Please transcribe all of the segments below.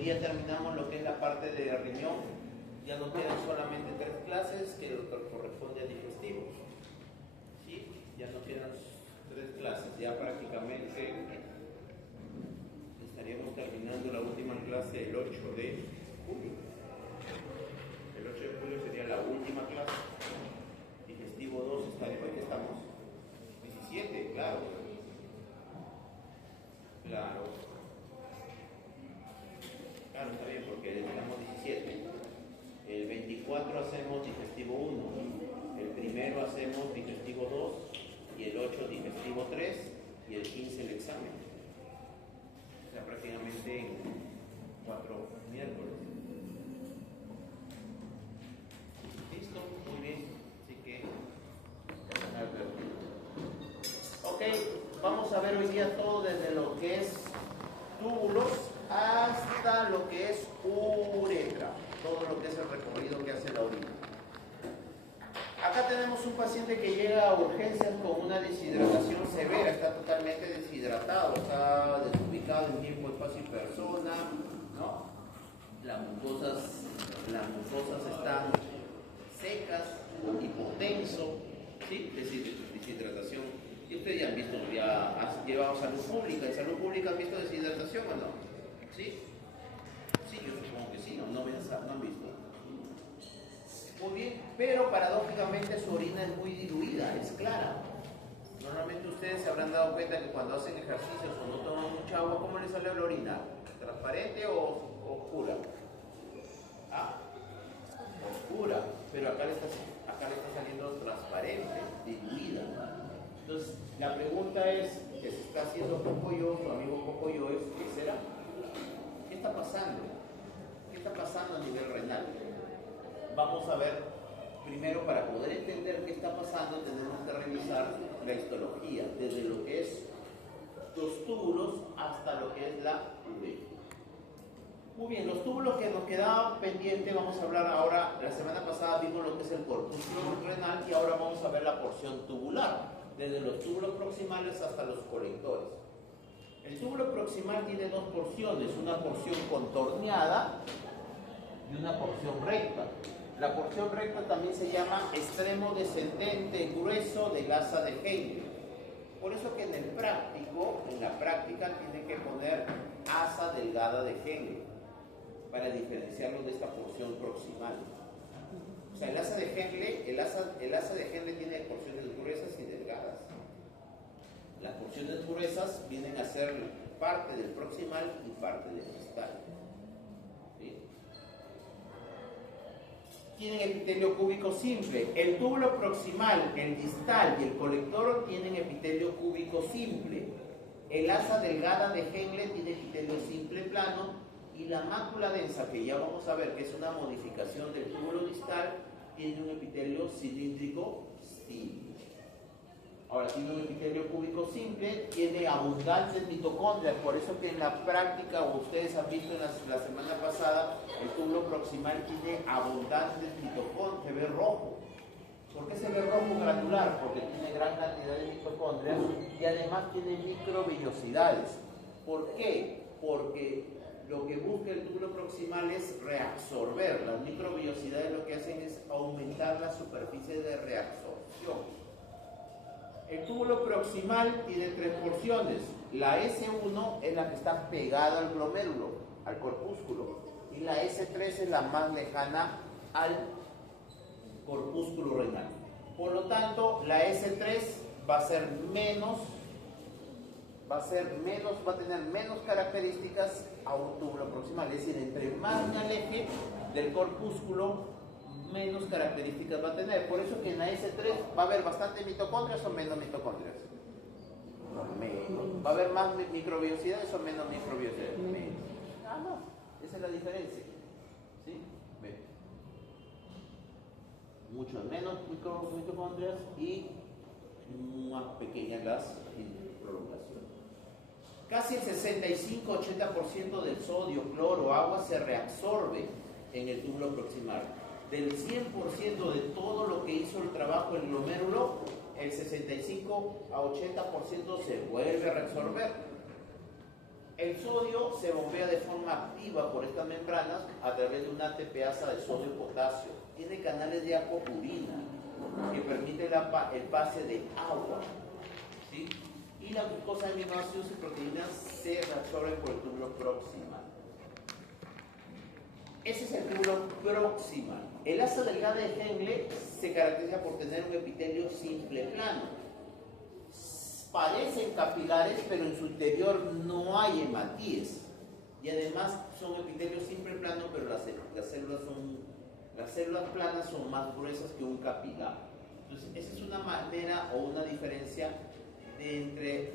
día terminamos lo que es la parte de riñón. Ya nos quedan solamente 3 clases que corresponde a digestivos. ¿Sí? Ya nos quedan 3 clases. Ya prácticamente estaríamos terminando la última clase el 8 de julio. El 8 de julio sería la última clase. Digestivo 2 está después que estamos. 17, claro. Claro. Claro, está bien porque estamos 17. El 24 hacemos digestivo 1. El primero hacemos digestivo 2. Y el 8 digestivo 3. Y el 15 el examen. O sea, prácticamente en 4 miércoles. ¿Listo? Muy bien. Así que... Ok, vamos a ver hoy día todo desde lo que es túbulos hasta lo que es uretra, todo lo que es el recorrido que hace la orina. Acá tenemos un paciente que llega a urgencias con una deshidratación severa, está totalmente deshidratado, está desubicado en tiempo, espacio y persona, ¿no? Las mucosas están secas, hipotenso, ¿sí? Deshidratación. Y ustedes ya han visto, ya han llevado salud pública. ¿En salud pública han visto deshidratación o no? ¿Sí? Sí, yo supongo que sí, no han visto. Muy bien, pero paradójicamente su orina es muy diluida, es clara. Normalmente ustedes se habrán dado cuenta que cuando hacen ejercicios o no toman mucha agua, ¿cómo les sale la orina? ¿Transparente o oscura? Ah, oscura, pero acá le está saliendo transparente, diluida. Entonces, la pregunta es, que se está haciendo Pocoyo, su amigo Pocoyo, es, ¿qué será? ¿Qué está pasando? ¿Qué está pasando a nivel renal? Vamos a ver, primero para poder entender qué está pasando, tenemos que revisar la histología, desde lo que es los túbulos hasta lo que es la uretra. Muy bien, los túbulos que nos quedaban pendientes, vamos a hablar ahora, la semana pasada vimos lo que es el corpúsculo renal y ahora vamos a ver la porción tubular, desde los túbulos proximales hasta los colectores. El túbulo proximal tiene 2 porciones, una porción contorneada y una porción recta. La porción recta también se llama extremo descendente grueso del asa de Henle. Por eso que en la práctica tiene que poner asa delgada de Henle para diferenciarlo de esta porción proximal. O sea, el asa de Henle tiene porciones gruesas y delgadas. Las porciones gruesas vienen a ser parte del proximal y parte del distal. ¿Sí? Tienen epitelio cúbico simple. El túbulo proximal, el distal y el colector tienen epitelio cúbico simple. El asa delgada de Henle tiene epitelio simple plano y la mácula densa, que ya vamos a ver que es una modificación del túbulo distal, tiene un epitelio cilíndrico simple. Ahora, tiene un epitelio cúbico simple, tiene abundantes mitocondrias, por eso que en la práctica, o ustedes han visto en la semana pasada, el túbulo proximal tiene abundantes mitocondrias, se ve rojo. ¿Por qué se ve rojo granular? Porque tiene gran cantidad de mitocondrias y además tiene microvillosidades. ¿Por qué? Porque lo que busca el túbulo proximal es reabsorber. Las microvillosidades lo que hacen es aumentar la superficie de reabsorción. El túbulo proximal tiene 3 porciones. La S1 es la que está pegada al glomérulo, al corpúsculo, y la S3 es la más lejana al corpúsculo renal. Por lo tanto, la S3 va a tener menos características a un túbulo proximal. Es decir, entre más me aleje del corpúsculo, menos características va a tener. Por eso que en la S3 va a haber bastante mitocondrias o menos mitocondrias. Menos. Va a haber más microvillosidades o menos microvillosidades. Menos. Nada más. Esa es la diferencia. ¿Sí? Menos. Mucho menos mitocondrias y más pequeñas las prolongaciones. Casi el 65-80% del sodio, cloro, agua se reabsorbe en el túbulo proximal. Del 100% de todo lo que hizo el trabajo el glomérulo, el 65 a 80% se vuelve a reabsorber. El sodio se bombea de forma activa por estas membranas a través de una ATPasa de sodio-potasio. Tiene canales de aquaporina que permite el pase de agua, ¿sí? Y la glucosa, aminoácidos y proteínas se reabsorben por el túbulo proximal. Ese es el túbulo proximal. El asa delgada de Henle se caracteriza por tener un epitelio simple plano. Parecen capilares, pero en su interior no hay hematíes. Y además son epitelios simple plano, pero las células planas son más gruesas que un capilar. Entonces, esa es una manera o una diferencia de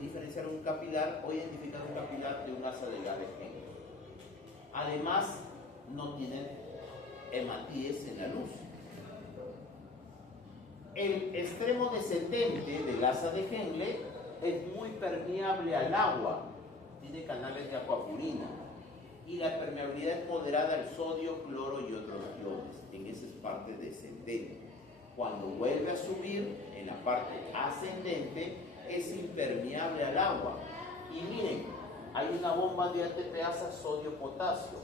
diferenciar un capilar o identificar un capilar de un asa delgada de Henle. Además, no tienen hematíes en la luz. El extremo descendente del asa de Henle es muy permeable al agua, tiene canales de aquaporina y la permeabilidad es moderada al sodio, cloro y otros iones. En esa es parte descendente. Cuando vuelve a subir en la parte ascendente es impermeable al agua. Y miren, hay una bomba de ATPasa sodio-potasio.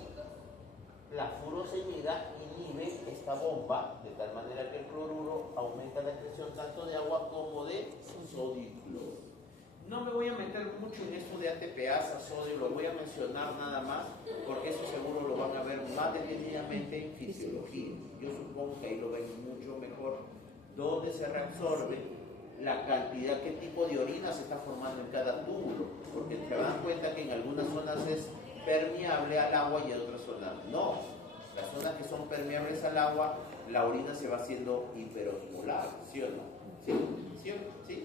La furosemida inhibe esta bomba de tal manera que el cloruro aumenta la excreción tanto de agua como de sodio y cloro. No me voy a meter mucho en esto de ATPasa, sodio, lo voy a mencionar nada más porque eso seguro lo van a ver más detenidamente en fisiología. Yo supongo que ahí lo ven mucho mejor, dónde se reabsorbe, la cantidad, qué tipo de orina se está formando en cada túbulo, porque se dan cuenta que en algunas zonas es permeable al agua y en otras zonas no. Las zonas que son permeables al agua, la orina se va haciendo hiperosmolar, ¿sí o no? ¿Sí?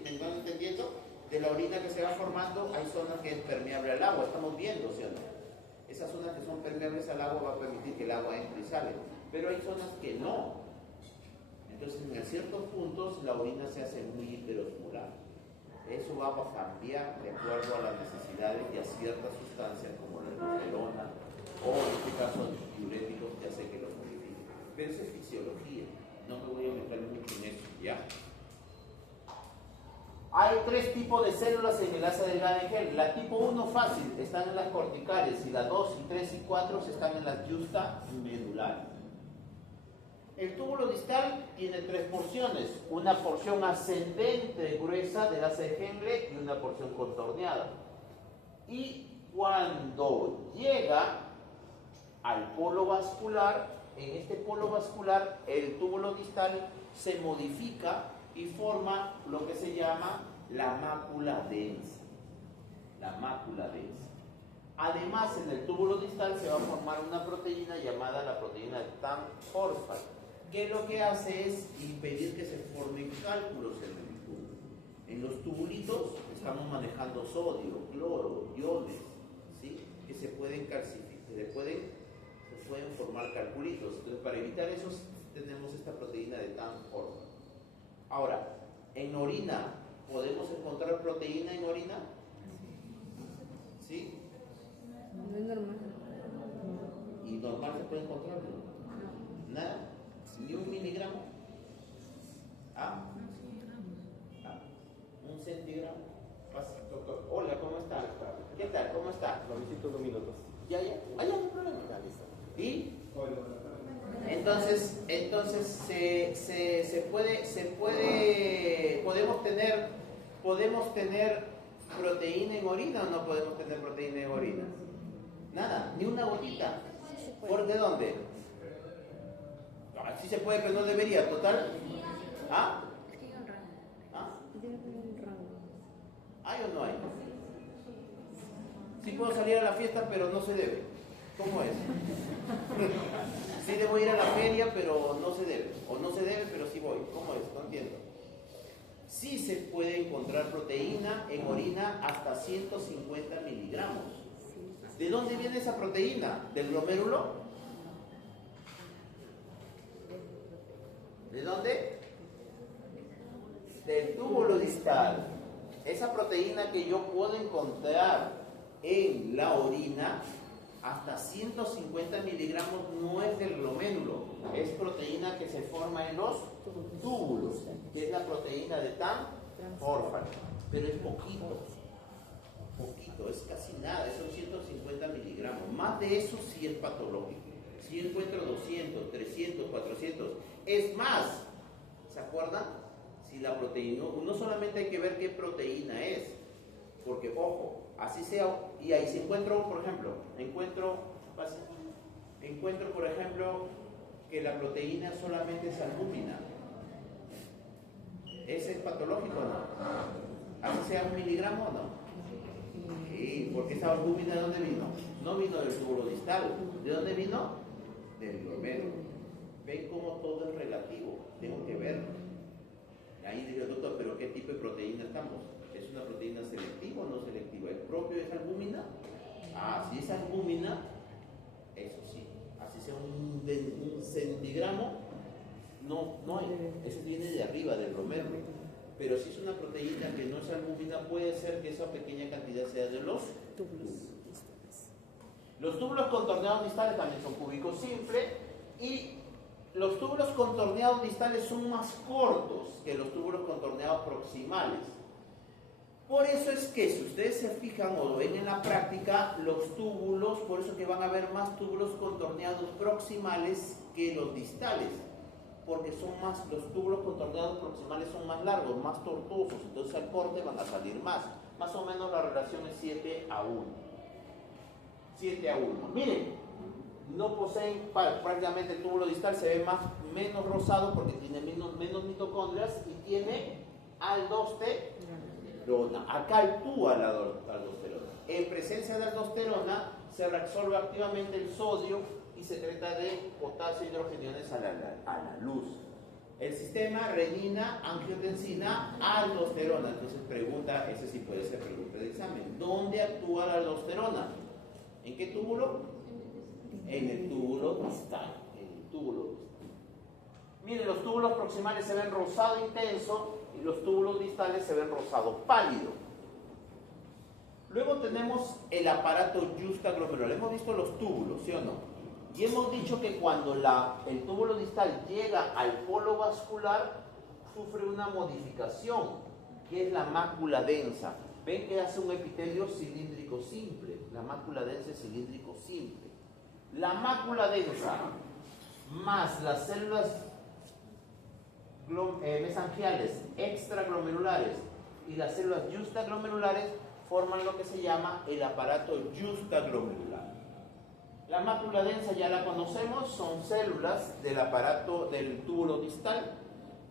¿Me van entendiendo? De la orina que se va formando, hay zonas que es permeable al agua, estamos viendo, ¿sí o no? Esas zonas que son permeables al agua va a permitir que el agua entre y sale, pero hay zonas que no. Entonces, en ciertos puntos, la orina se hace muy hiperosmolar. Eso va a cambiar de acuerdo a las necesidades y a ciertas sustancias como la aldosterona o en este caso diuréticos que hace que los modifique. Pero eso es fisiología, no me voy a meter mucho en eso, ¿ya? Hay tres tipos de células en el asa delgada de Henle. La tipo 1 fácil están en las corticales y las 2, 3 y 4 están en las justamedulares. El túbulo distal tiene tres porciones, una porción ascendente gruesa del asa de Henle y una porción contorneada. Y cuando llega al polo vascular, en este polo vascular el túbulo distal se modifica y forma lo que se llama la mácula densa. La mácula densa. Además, en el túbulo distal se va a formar una proteína llamada la proteína de Tan-Horfman, que lo que hace es impedir que se formen cálculos en el túbulo. En los tubulitos estamos manejando sodio, cloro, iones, ¿sí? Que se pueden calcificar, se pueden formar calculitos. Entonces, para evitar eso, tenemos esta proteína de Tan-Horfman. Ahora, en orina, ¿podemos encontrar proteína en orina? ¿Sí? No es normal. ¿Y normal se puede encontrar? ¿Nada? ¿Ni un miligramo? ¿Ah? ¿Un centigramo? Doctor, hola, ¿cómo está? ¿Qué tal? ¿Cómo está? Lo visito 2 minutos. Ya, no hay problema. ¿Y? Entonces podemos tener proteína en orina o no podemos tener proteína en orina. Nada, ni una gotita. ¿Por de dónde? Sí se puede, pero no debería, total. ¿Ah? ¿Ah? ¿Hay o no hay? Sí puedo salir a la fiesta, pero no se debe. ¿Cómo es? Sí debo ir a la feria, pero no se debe. O no se debe, pero sí voy. ¿Cómo es? No entiendo. Sí se puede encontrar proteína en orina hasta 150 miligramos. ¿De dónde viene esa proteína? ¿Del glomérulo? ¿De dónde? Del túbulo distal. Esa proteína que yo puedo encontrar en la orina hasta 150 miligramos no es del glomérulo, es proteína que se forma en los túbulos, que es la proteína de Tan-Horfman, pero es poquito. Poquito, es casi nada, son 150 miligramos. Más de eso sí es patológico. Si encuentro 200, 300, 400, es más. ¿Se acuerdan? Si la proteína, no solamente hay que ver qué proteína es, porque ojo, así sea, y ahí si encuentro, por ejemplo, encuentro por ejemplo que la proteína solamente es albúmina. ¿Ese es patológico o no? ¿Así sea 1 miligramo o no? Sí, porque esa albúmina ¿de dónde vino? No vino del túbulo distal. ¿De dónde vino? Del glomero. Ven cómo todo es relativo. Tengo que ver. Ahí digo, doctor, ¿pero qué tipo de proteína estamos? ¿Es una proteína selectiva o no selectiva? ¿El propio es albúmina? Ah, si es albúmina, eso sí. Así sea un centigramo, no hay. Eso viene de arriba, del glomero. Pero si es una proteína que no es albúmina, puede ser que esa pequeña cantidad sea de los túbulos. Los túbulos contorneados distales también son cúbicos simples y los túbulos contorneados distales son más cortos que los túbulos contorneados proximales. Por eso es que si ustedes se fijan o ven en la práctica, los túbulos, por eso que van a haber más túbulos contorneados proximales que los distales. Porque son más, los túbulos contorneados proximales son más largos, más tortuosos, entonces al corte van a salir más. Más o menos la relación es 7:1. 7:1. Miren, no poseen, prácticamente el túbulo distal se ve menos rosado porque tiene menos mitocondrias y tiene aldosterona. Acá actúa la aldosterona. En presencia de aldosterona se reabsorbe activamente el sodio y secreta de potasio y hidrogeniones a la luz. El sistema renina, angiotensina, aldosterona. Entonces pregunta, ese sí puede ser pregunta de examen. ¿Dónde actúa la aldosterona? ¿En qué túbulo? En el túbulo distal. Miren, los túbulos proximales se ven rosado intenso y los túbulos distales se ven rosado pálido. Luego tenemos el aparato justaglomerular. Hemos visto los túbulos, ¿sí o no? Y hemos dicho que cuando el túbulo distal llega al polo vascular, sufre una modificación, que es la mácula densa. Ven que hace un epitelio cilíndrico simple. La mácula densa es cilíndrico simple. La mácula densa más las células mesangiales extraglomerulares y las células justaglomerulares forman lo que se llama el aparato justaglomerular. La mácula densa ya la conocemos, son células del aparato del túbulo distal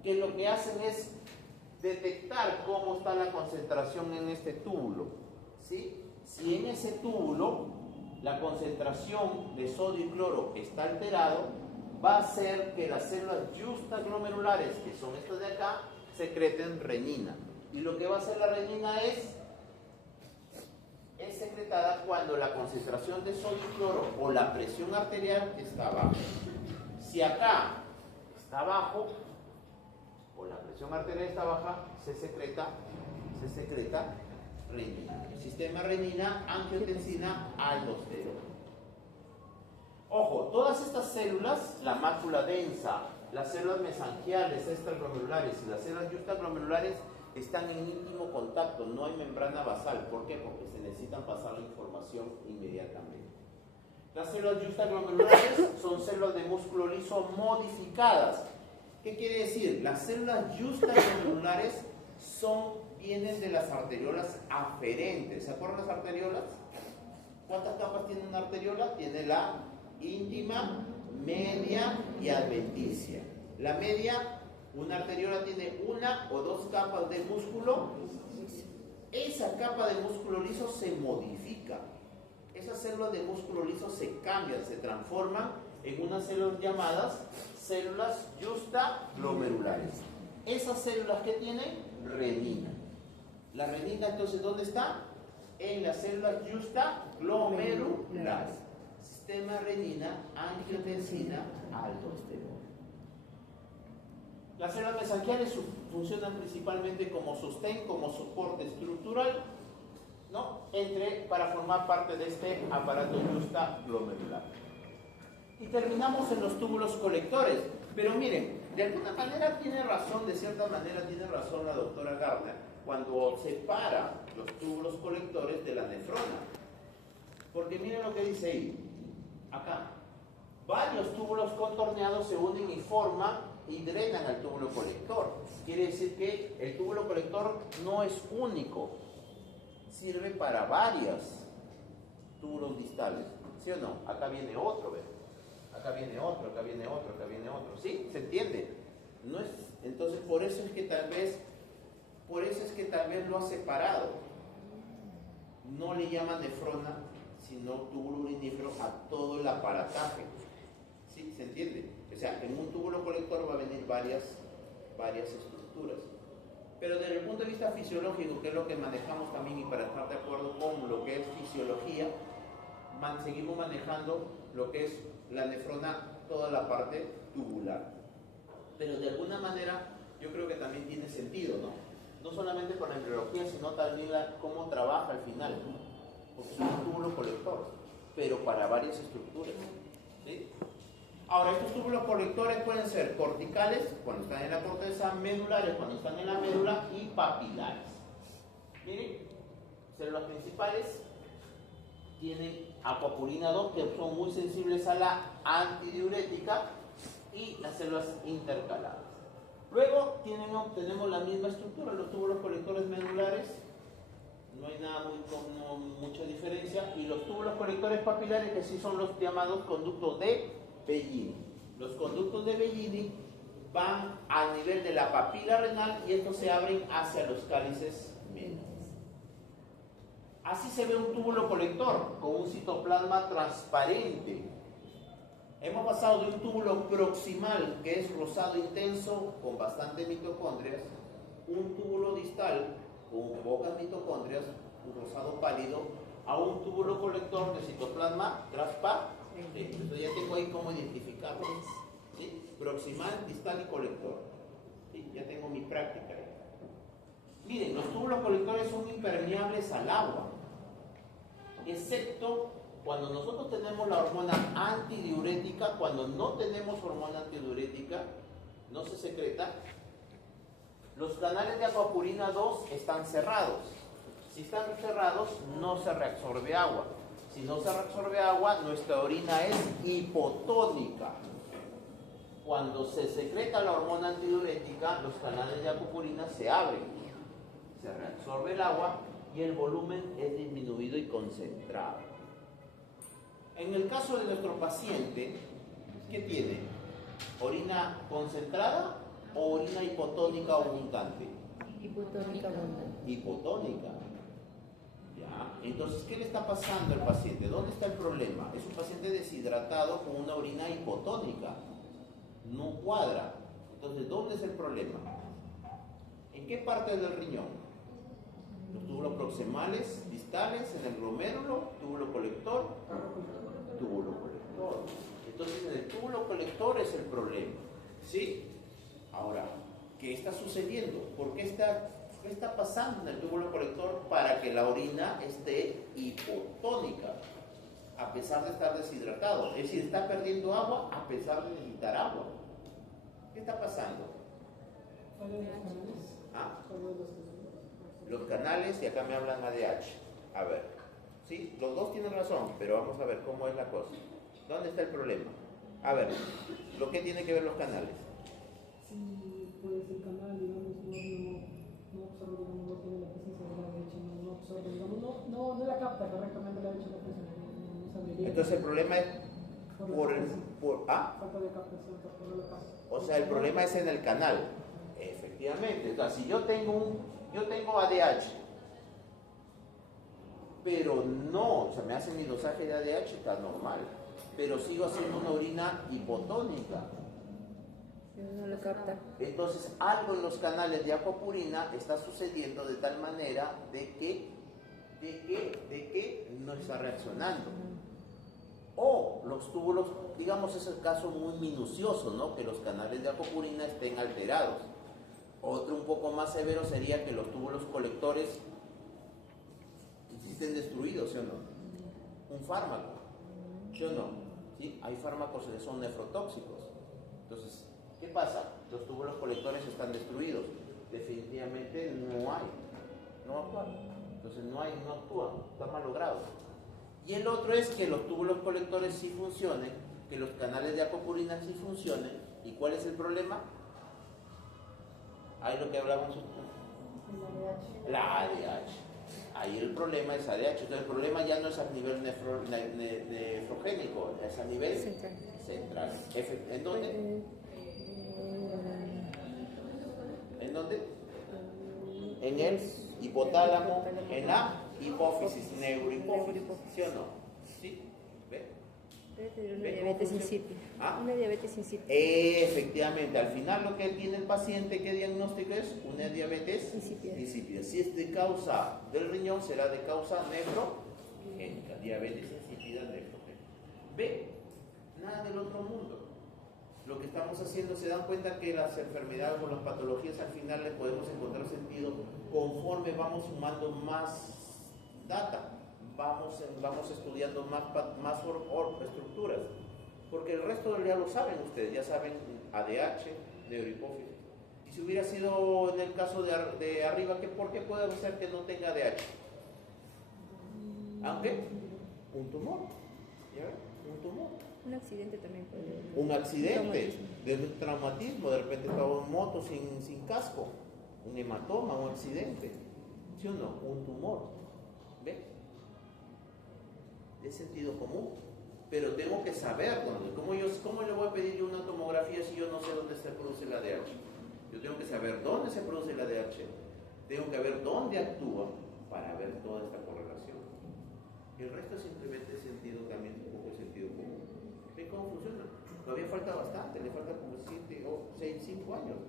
que lo que hacen es detectar cómo está la concentración en este túbulo, ¿sí? Si en ese túbulo la concentración de sodio y cloro está alterado, va a hacer que las células justaglomerulares, que son estas de acá, secreten renina. Y lo que va a hacer la renina es secretada cuando la concentración de sodio y cloro o la presión arterial está baja. Si acá está bajo o la presión arterial está baja, se secreta renina. El sistema renina, angiotensina, aldosterona. Ojo, todas estas células, la mácula densa, las células mesangiales, extraglomerulares y las células justaglomerulares están en íntimo contacto, no hay membrana basal. ¿Por qué? Porque se necesitan pasar la información inmediatamente. Las células justaglomerulares son células de músculo liso modificadas. ¿Qué quiere decir? Las células justaglomerulares vienen de las arteriolas aferentes. ¿Se acuerdan las arteriolas? ¿Cuántas capas tiene una arteriola? Tiene la íntima, media y adventicia. La media, una arteriola tiene una o dos capas de músculo. Esa capa de músculo liso se modifica. Esas células de músculo liso se cambian, se transforman en unas células llamadas células justaglomerulares. Esas células que tienen renina. La renina, entonces, ¿dónde está? En las células justaglomerulares. Sistema renina, angiotensina, aldosterona. Las células mesangiales funcionan principalmente como sostén, como soporte estructural, ¿no? Para formar parte de este aparato justaglomerular. Y terminamos en los túbulos colectores. Pero miren, de alguna manera tiene razón, de cierta manera tiene razón la doctora Gardner, cuando separa los túbulos colectores de la nefrona. Porque miren lo que dice ahí, acá. Varios túbulos contorneados se unen y forman y drenan al túbulo colector. Quiere decir que el túbulo colector no es único, sirve para varios túbulos distales. ¿Sí o no? Acá viene otro, ¿ves? Acá viene otro, acá viene otro, acá viene otro. ¿Sí? ¿Se entiende? No es, entonces por eso es que tal vez lo ha separado. No le llaman nefrona, sino túbulo urinífero a todo el aparataje. ¿Sí? ¿Se entiende? O sea, en un túbulo colector va a venir varias estructuras. Pero desde el punto de vista fisiológico, que es lo que manejamos también, y para estar de acuerdo con lo que es fisiología, seguimos manejando lo que es la nefrona, toda la parte tubular. Pero de alguna manera, yo creo que también tiene sentido, ¿no? No solamente por la embriología, sino también cómo trabaja al final, ¿no? Porque es un túbulo colector, pero para varias estructuras, ¿sí? Ahora, estos túbulos colectores pueden ser corticales, cuando están en la corteza, medulares, cuando están en la médula, y papilares. Miren, células principales tienen aquapurina 2, que son muy sensibles a la antidiurética, y las células intercaladas. Luego tenemos la misma estructura, los túbulos colectores medulares, no hay nada mucha diferencia, y los túbulos colectores papilares, que sí son los llamados conductos de Bellini. Los conductos de Bellini van al nivel de la papila renal y estos se abren hacia los cálices medios. Así se ve un túbulo colector con un citoplasma transparente. Hemos pasado de un túbulo proximal, que es rosado intenso con bastantes mitocondrias, un túbulo distal con pocas mitocondrias, un rosado pálido, a un túbulo colector de citoplasma transparente. Entonces ya tengo ahí cómo identificarlo. ¿Sí? Proximal, distal y colector. ¿Sí? Ya tengo mi práctica ahí. Miren, los túbulos colectores son impermeables al agua, excepto cuando nosotros tenemos la hormona antidiurética. Cuando no tenemos hormona antidiurética, no se secreta, los canales de aquapurina 2 están cerrados. Si están cerrados, no se reabsorbe agua. Si no se reabsorbe agua, nuestra orina es hipotónica. Cuando se secreta la hormona antidiurética, los canales de aquapurina se abren, se reabsorbe el agua y el volumen es disminuido y concentrado. En el caso de nuestro paciente, ¿qué tiene? ¿Orina concentrada o orina hipotónica abundante? Hipotónica abundante. Hipotónica. ¿Ya? Entonces, ¿qué le está pasando al paciente? ¿Dónde está el problema? Es un paciente deshidratado con una orina hipotónica. No cuadra. Entonces, ¿dónde es el problema? ¿En qué parte del riñón? Los túbulos proximales, distales, en el glomérulo, túbulo colector, túbulo colector. Entonces, en el túbulo colector es el problema. ¿Sí? Ahora, ¿qué está sucediendo? ¿Por qué está pasando en el túbulo colector para que la orina esté hipotónica, a pesar de estar deshidratado? Es decir, está perdiendo agua a pesar de necesitar agua. ¿Qué está pasando? ¿Ah? Los canales, y acá me hablan ADH. A ver, ¿sí? Los dos tienen razón, pero vamos a ver cómo es la cosa. ¿Dónde está el problema? A ver, ¿lo que tiene que ver los canales? Sí, pues el canal, digamos, no absorbe, digamos, no tiene la presencia de la leche, no absorbe, digamos, no la capta correctamente la leche, no sabría. Entonces el problema es falta de captación, porque no la capta. O sea, el problema es en el canal. Efectivamente. O sea, si yo tengo ADH, pero no, o sea, me hacen mi dosaje de ADH, está normal, pero sigo haciendo una orina hipotónica. No lo capta. Entonces, algo en los canales de aquapurina está sucediendo de tal manera de que no está reaccionando. O los túbulos, digamos, es el caso muy minucioso, ¿no? Que los canales de aquapurina estén alterados. Otro un poco más severo sería que los túbulos colectores estén destruidos, ¿sí o no? Un fármaco, ¿sí o no? ¿Sí? Hay fármacos que son nefrotóxicos. Entonces, ¿qué pasa? Los túbulos colectores están destruidos. Definitivamente no hay. no va a actuar. Entonces no actúa, está mal logrado. Y el otro es que los túbulos colectores sí funcionen, que los canales de acoplina sí funcionen. ¿Y cuál es el problema? Ahí lo que hablábamos. La ADH. Ahí el problema es ADH. Entonces el problema ya no es a nivel nefrogénico, es a nivel central. ¿En dónde? ¿En dónde? En el hipotálamo, en la hipófisis, neurohipófisis. ¿Sí o no? ¿Sí? ¿Ve? Debe tener una diabetes insípida. ¿Ah? Una diabetes insípida. Efectivamente, al final lo que tiene el paciente, ¿qué diagnóstico es? Una diabetes insípida. Si es de causa del riñón, será de causa nefrogénica. Diabetes insípida nefrogénica. ¿Ve? Nada del otro mundo. Lo que estamos haciendo, se dan cuenta que las enfermedades o las patologías al final le podemos encontrar sentido conforme vamos sumando más data. Vamos estudiando más estructuras, porque el resto ya lo saben ustedes, ya saben ADH, neurohipófisis. Y si hubiera sido en el caso de arriba, ¿por qué puede ser que no tenga ADH? Aunque un tumor, ¿ya ven? Un tumor. Un accidente también puede. Un accidente, de un traumatismo, de repente estaba en moto sin casco, un hematoma, un accidente, ¿sí o no? Un tumor, ¿ves? Es sentido común, pero tengo que saber dónde. ¿Cómo le voy a pedir yo una tomografía si yo no sé dónde se produce la ADH? Yo tengo que saber dónde se produce la ADH, tengo que ver dónde actúa para ver toda esta correlación. El resto es simplemente sentido, también un poco de sentido común. ¿Ven cómo funciona? Todavía falta bastante, le falta como 7 o 6, 5 años.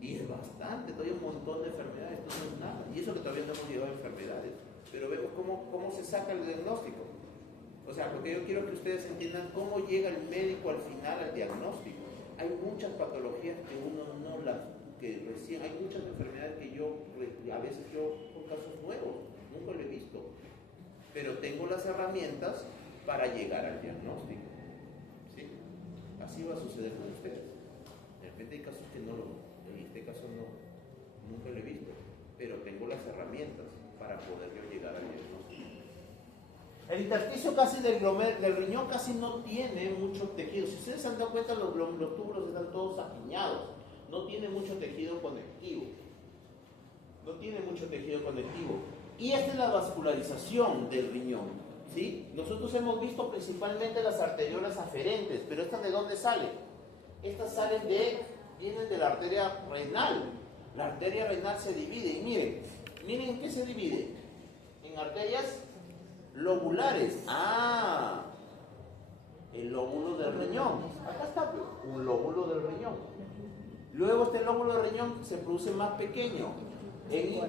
Y es bastante, todavía un montón de enfermedades, esto no es nada. Y eso que todavía no hemos llegado a enfermedades. Pero vemos cómo se saca el diagnóstico. O sea, porque yo quiero que ustedes entiendan cómo llega el médico al final al diagnóstico. Hay muchas patologías que uno no las, que recién, hay muchas enfermedades que a veces son casos nuevos, nunca lo he visto. Pero tengo las herramientas para llegar al diagnóstico. ¿Sí? Así va a suceder con ustedes. De repente hay casos que no en este caso no, nunca lo he visto. Pero tengo las herramientas para poder llegar al diagnóstico. El intersticio casi del riñón casi no tiene mucho tejido. Si ustedes se han dado cuenta, los túbulos están todos apiñados. No tiene mucho tejido conectivo. No tiene mucho tejido conectivo. Y esta es la vascularización del riñón, ¿sí? Nosotros hemos visto principalmente las arteriolas aferentes, pero ¿estas de dónde salen? Estas vienen de la arteria renal. La arteria renal se divide, y miren en qué se divide. En arterias lobulares. El lóbulo del riñón. Acá está, un lóbulo del riñón. Luego este lóbulo del riñón se produce más pequeño. En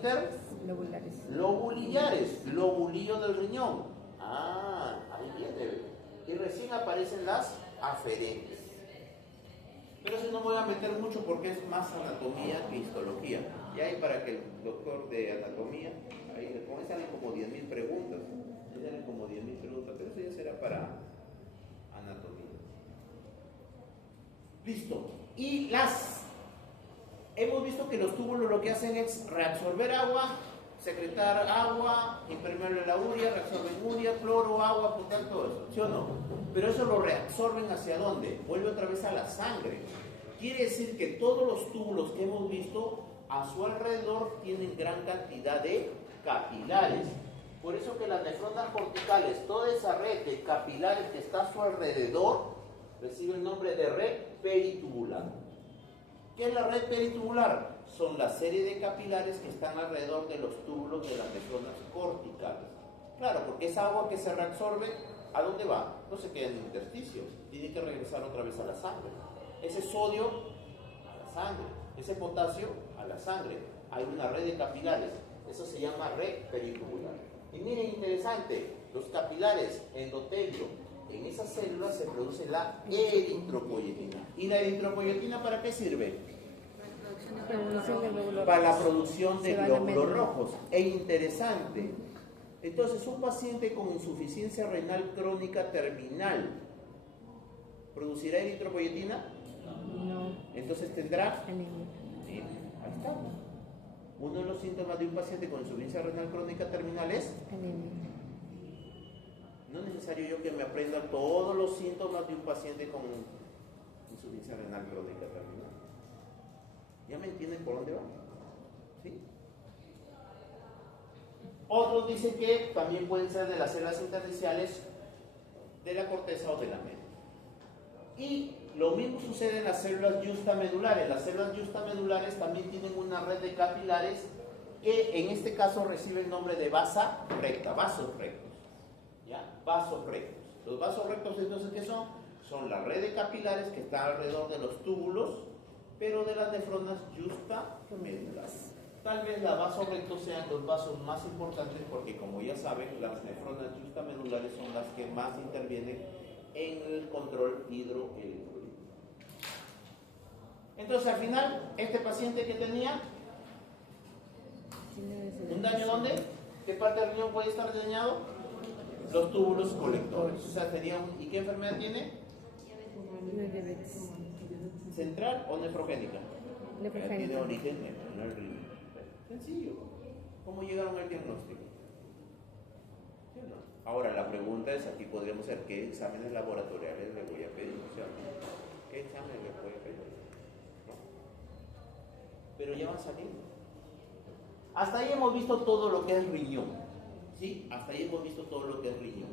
lobulillares, lobulillo del riñón. Ahí viene. Y recién aparecen las aferentes. Pero eso no me voy a meter mucho porque es más anatomía que histología. Y ahí para que el doctor de anatomía, ahí salen como 10.000 preguntas. Salen como 10.000 preguntas, pero eso ya será para anatomía. Listo. Y hemos visto que los túbulos lo que hacen es reabsorber agua, secretar agua, impermeable a la urea, reabsorben urea, cloro, agua, potasio, todo eso, ¿sí o no? Pero eso lo reabsorben ¿hacia dónde? Vuelve otra vez a la sangre. Quiere decir que todos los túbulos que hemos visto a su alrededor tienen gran cantidad de capilares. Por eso que las nefronas corticales, toda esa red de capilares que está a su alrededor, recibe el nombre de red peritubular. ¿Qué es la red peritubular? Son la serie de capilares que están alrededor de los túbulos de las nefronas corticales. Claro, porque esa agua que se reabsorbe, ¿a dónde va? No se queda en el intersticio, tiene que regresar otra vez a la sangre. Ese sodio a la sangre, ese potasio a la sangre. Hay una red de capilares, eso se llama red peritubular. Y miren, interesante, los capilares endotelio, en esas células se produce la eritropoyetina. ¿Y la eritropoyetina para qué sirve? Para la producción de glóbulos rojos. E interesante. Entonces, un paciente con insuficiencia renal crónica terminal, ¿producirá eritropoyetina? No. Entonces tendrá... Anemia. Sí, ahí está. Uno de los síntomas de un paciente con insuficiencia renal crónica terminal es... Anemia. No es necesario yo que me aprenda todos los síntomas de un paciente con insuficiencia renal crónica terminal. ¿Ya me entienden por dónde va? ¿Sí? Otros dicen que también pueden ser de las células intersticiales de la corteza o de la médula. Y lo mismo sucede en las células justamedulares. Las células justamedulares también tienen una red de capilares que en este caso recibe el nombre de vasa recta, vasos rectos. ¿Ya? Vasos rectos. Los vasos rectos, entonces, ¿qué son? Son la red de capilares que está alrededor de los túbulos, pero de las nefronas justamedulares. Tal vez los vasos rectos sean los vasos más importantes porque, como ya saben, las nefronas justamedulares son las que más intervienen en el control hidroelectrolítico. Entonces, al final, este paciente que tenía un daño, ¿dónde? ¿Qué parte del riñón puede estar dañado? Los túbulos colectores. O sea, sería ¿y qué enfermedad tiene? Diabetes. ¿Central o nefrogénica? Nefrogénica. Tiene origen en el riñón. Sencillo. ¿Cómo llegaron al diagnóstico? ¿Sí o no? Ahora, la pregunta es, aquí podríamos hacer, ¿qué exámenes laboratoriales le voy a pedir? O sea, ¿qué exámenes le voy a pedir? ¿No? Pero ya van saliendo. Hasta ahí hemos visto todo lo que es riñón. ¿Sí? Hasta ahí hemos visto todo lo que es riñón.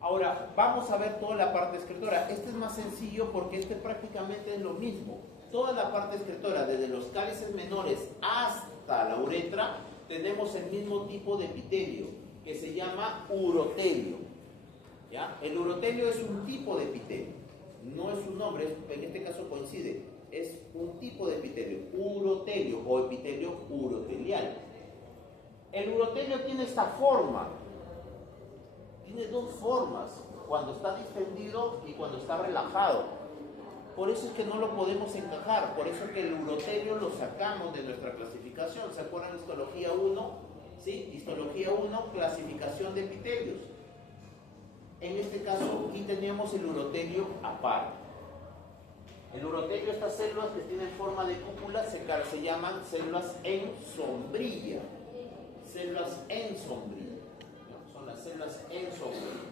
Ahora, vamos a ver toda la parte excretora. Este es más sencillo porque este prácticamente es lo mismo. Toda la parte excretora, desde los cálices menores hasta la uretra, tenemos el mismo tipo de epitelio, que se llama urotelio. ¿Ya? El urotelio es un tipo de epitelio, no es un nombre, en este caso coincide, es un tipo de epitelio, urotelio o epitelio urotelial. El urotelio tiene esta forma, tiene dos formas, cuando está distendido y cuando está relajado. Por eso es que no lo podemos encajar, por eso es que el urotelio lo sacamos de nuestra clasificación. ¿Se acuerdan de histología 1? ¿Sí? Histología 1, clasificación de epitelios. En este caso, aquí teníamos el urotelio aparte. El urotelio, estas células que tienen forma de cúpula, se llaman células en sombrilla. Células en sombrilla. ¿No? Son las células en sombrilla.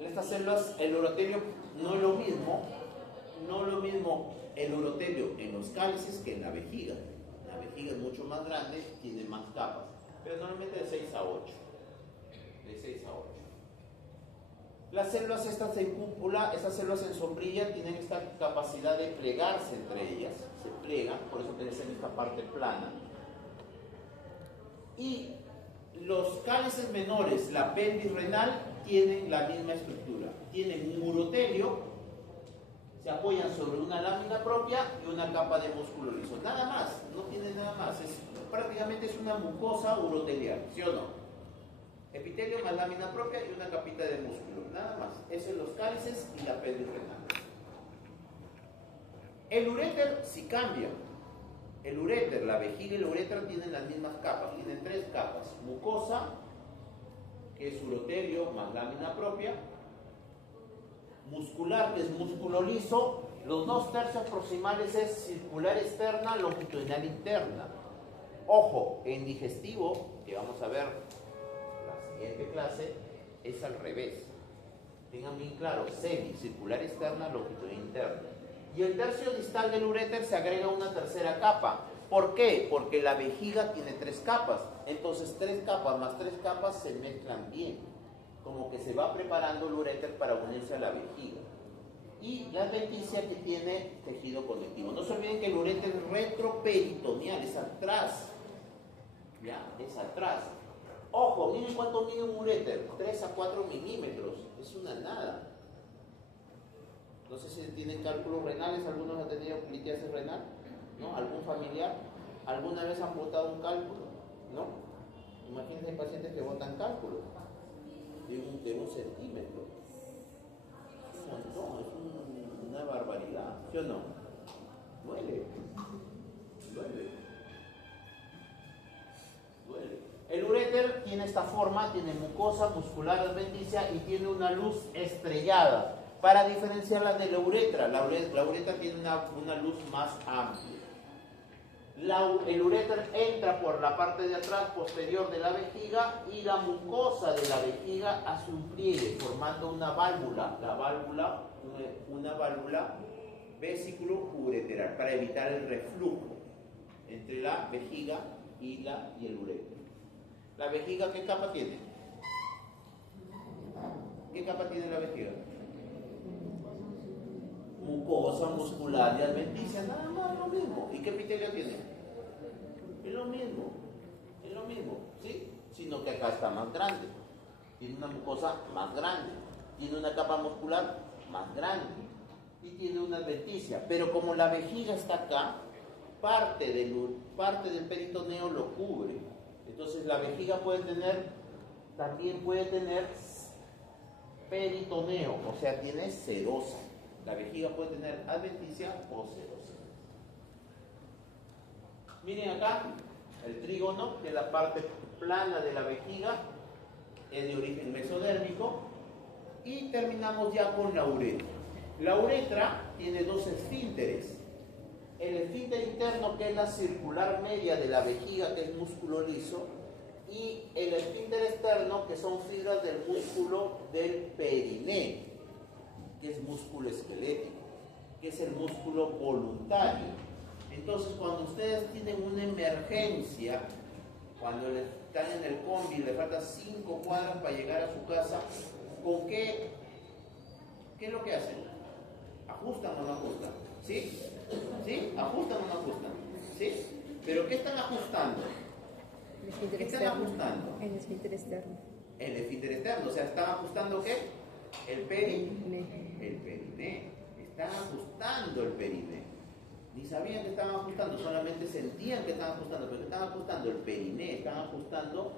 En estas células, el urotelio no es lo mismo el urotelio en los cálices que en la vejiga. La vejiga es mucho más grande, tiene más capas, pero normalmente de 6 a 8. De 6 a 8. Las células estas en cúpula, estas células en sombrilla, tienen esta capacidad de plegarse entre ellas, se plegan, por eso tienen esta parte plana. Y los cálices menores, la pelvis renal, tienen la misma estructura. Tienen un urotelio, se apoyan sobre una lámina propia y una capa de músculo liso. Nada más, no tiene nada más. Prácticamente es una mucosa urotelial, ¿sí o no? Epitelio más lámina propia y una capita de músculo. Nada más. Eso es los cálices y la pelvis renal. El uréter sí cambia. El uréter, la vejiga y la uretra tienen las mismas capas. Tienen 3 capas. Mucosa, que es urotelio más lámina propia. Muscular, que es músculo liso. Los 2 tercios proximales es circular externa, longitudinal interna. Ojo, en digestivo, que vamos a ver la siguiente clase, es al revés. Tengan bien claro, semicircular externa, longitudinal interna. Y el tercio distal del uréter se agrega una tercera capa. ¿Por qué? Porque la vejiga tiene 3 capas. Entonces 3 capas más 3 capas se mezclan bien. Como que se va preparando el uréter para unirse a la vejiga. Y la adventicia que tiene tejido conectivo. No se olviden que el uréter es retroperitoneal, es atrás. ¿Ya? Es atrás. Ojo, miren cuánto mide un uréter. 3 a 4 milímetros. Es una nada. No sé si tienen cálculos renales. ¿Algunos han tenido litiasis renal? ¿No? ¿Algún familiar? ¿Alguna vez han botado un cálculo? ¿No? Imagínense pacientes que botan cálculos de un centímetro. Es un montón, es una barbaridad. ¿Sí o no? Duele. El uréter tiene esta forma, tiene mucosa muscular adventicia y tiene una luz estrellada. Para diferenciarla de la uretra, la uretra tiene una luz más amplia. El uréter entra por la parte de atrás posterior de la vejiga y la mucosa de la vejiga hace un pliegue formando una válvula, una válvula vesículo-ureteral para evitar el reflujo entre la vejiga y el uréter. ¿La vejiga qué capa tiene? ¿Qué capa tiene la vejiga? Mucosa, muscular y adventicia, nada más lo mismo. ¿Y qué epitelio tiene? Es lo mismo, ¿sí? Sino que acá está más grande. Tiene una mucosa más grande, tiene una capa muscular más grande y tiene una adventicia. Pero como la vejiga está acá, parte del peritoneo lo cubre. Entonces la vejiga también puede tener peritoneo, o sea, tiene serosa. La vejiga puede tener adventicia o serosa. Miren acá, el trígono, que es la parte plana de la vejiga, es de origen mesodérmico. Y terminamos ya con la uretra. La uretra tiene dos esfínteres. El esfínter interno, que es la circular media de la vejiga, que es músculo liso, y el esfínter externo, que son fibras del músculo del periné, que es músculo esquelético, que es el músculo voluntario. Entonces, cuando ustedes tienen una emergencia, cuando están en el combi y le faltan 5 cuadras para llegar a su casa, ¿con qué es lo que hacen? ¿Ajustan o no ajustan? ¿Sí? ¿Sí? ¿Ajustan o no ajustan? ¿Sí? ¿Pero qué están ajustando? ¿Qué están ajustando? El esfínter externo. El esfínter externo, o sea, ¿están ajustando qué? El periné. Están ajustando el periné. Ni sabían que estaban ajustando, solamente sentían que estaban ajustando, pero están ajustando el periné, están ajustando.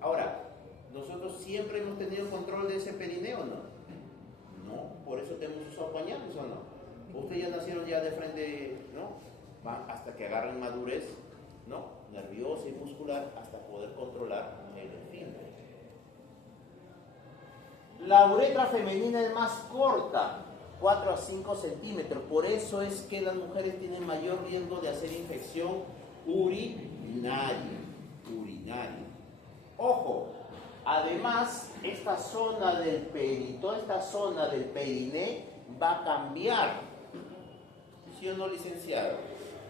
Ahora, ¿nosotros siempre hemos tenido control de ese periné o no? No, por eso tenemos usado pañales o no. Ustedes ya nacieron ya de frente, ¿no? Van hasta que agarren madurez, ¿no? Nerviosa y muscular, hasta poder controlar el esfínter. La uretra femenina es más corta, 4 a 5 centímetros. Por eso es que las mujeres tienen mayor riesgo de hacer infección urinaria. Ojo, además, esta zona del toda esta zona del periné va a cambiar. ¿Sí o no, licenciado?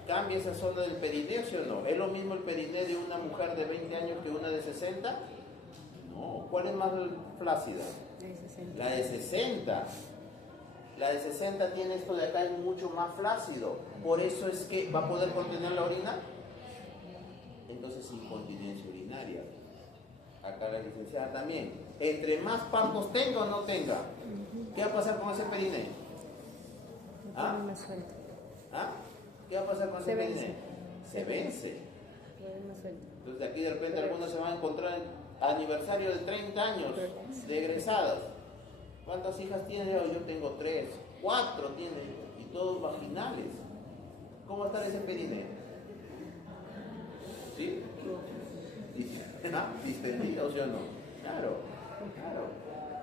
¿Cambia esa zona del periné, sí o no? ¿Es lo mismo el periné de una mujer de 20 años que una de 60? No. ¿Cuál es más flácida? La de 60. La de 60 tiene esto de acá, es mucho más flácido. Por eso es que va a poder contener la orina. Entonces, incontinencia urinaria. Acá la licenciada también. Entre más partos tenga o no tenga, ¿qué va a pasar con ese periné? ¿Ah? ¿Ah? ¿Qué va a pasar con ese periné? Se vence. Entonces de aquí de repente algunos se van a encontrar en aniversario de 30 años de egresadas. ¿Cuántas hijas tiene? Yo tengo 3, 4 tiene, y todos vaginales. ¿Cómo está ese periné? ¿Sí? ¿Distendido, sí o no? Claro.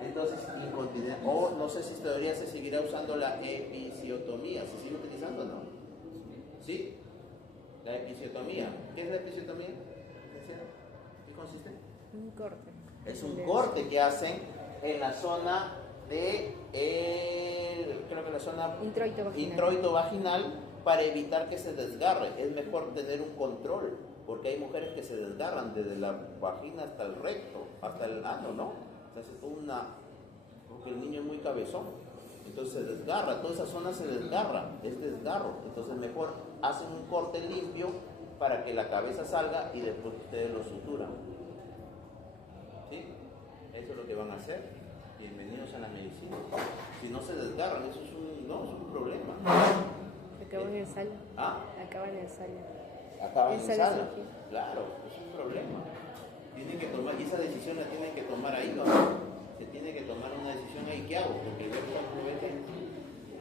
Entonces, incontinencia. O no sé si todavía se seguirá usando la episiotomía. ¿Se sigue utilizando o no? ¿Sí? La episiotomía. ¿Qué es la episiotomía? ¿Qué consiste? Un corte. Es un corte que hacen en la zona de, creo que la zona introito vaginal, para evitar que se desgarre. Es mejor tener un control, porque hay mujeres que se desgarran desde la vagina hasta el recto, hasta el ano, ¿no? Entonces, porque el niño es muy cabezón, entonces se desgarra, toda esa zona se desgarra, es desgarro. Entonces mejor hacen un corte limpio para que la cabeza salga y después ustedes lo suturan. ¿Sí? Eso es lo que van a hacer. Bienvenidos a la medicina. Si no se desgarran, eso es un problema. Acaban en sala. ¿Ah? Acaban en sala. Acaban en sala. Claro, es un problema. Tienen que tomar, y esa decisión la tienen que tomar ahí, ¿no? Se tiene que tomar una decisión ahí. ¿Qué hago? Porque el doctor promete,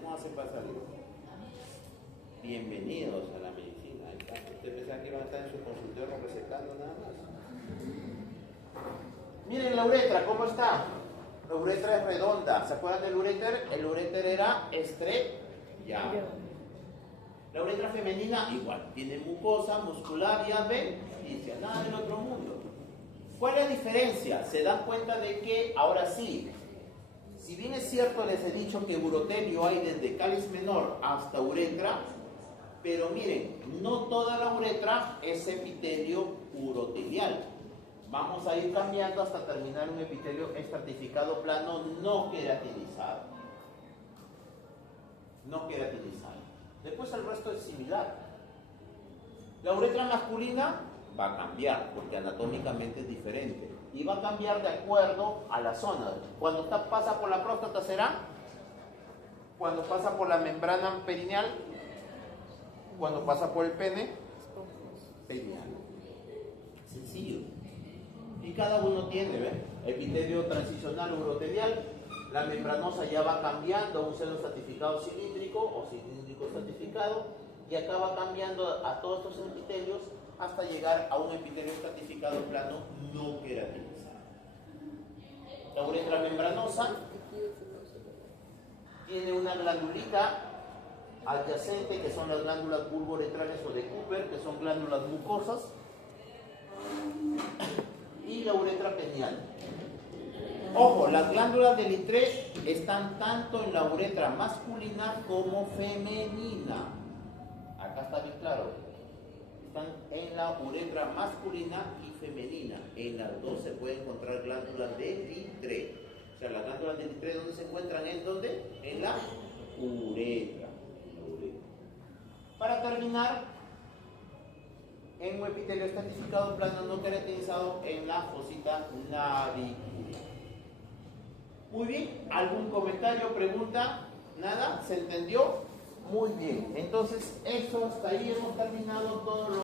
¿cómo hace para salir? Bienvenidos a la medicina. Ahí está. Ustedes pensaban que iban a estar en su consultorio recetando nada más. Miren la uretra, ¿cómo está? La uretra es redonda. ¿Se acuerdan del uréter? El uréter era estrellado. La uretra femenina igual, tiene mucosa, muscular y adventicia, nada del otro mundo. ¿Cuál es la diferencia? Se dan cuenta de que, ahora sí, si bien es cierto, les he dicho que urotelio hay desde cáliz menor hasta uretra, pero miren, no toda la uretra es epitelio urotelial. Vamos a ir cambiando hasta terminar un epitelio estratificado plano no queratinizado. No queratinizado. Después el resto es similar. La uretra masculina va a cambiar porque anatómicamente es diferente y va a cambiar de acuerdo a la zona. Cuando pasa por la próstata será, cuando pasa por la membrana perineal, cuando pasa por el pene, perineal. Sencillo. Y cada uno tiene, ¿ven? Epitelio transicional urotelial. La membranosa ya va cambiando a un seno estratificado cilíndrico o cilíndrico estratificado, y acá va cambiando a todos estos epitelios hasta llegar a un epitelio estratificado plano no queratinizado. La uretra membranosa tiene una glandulita adyacente, que son las glándulas bulbouretrales o de Cooper, que son glándulas mucosas, y la uretra penial. Ojo, las glándulas del Littré están tanto en la uretra masculina como femenina. Acá está bien claro. Están en la uretra masculina y femenina. En las dos se pueden encontrar glándulas de Littré. O sea, las glándulas de Littré, ¿dónde se encuentran? ¿En dónde? En la uretra. Para terminar, en un epitelio estratificado plano no queratinizado en la fosita navicular. Muy bien, ¿algún comentario, pregunta? ¿Nada? ¿Se entendió? Muy bien, entonces eso hasta ahí hemos terminado todo lo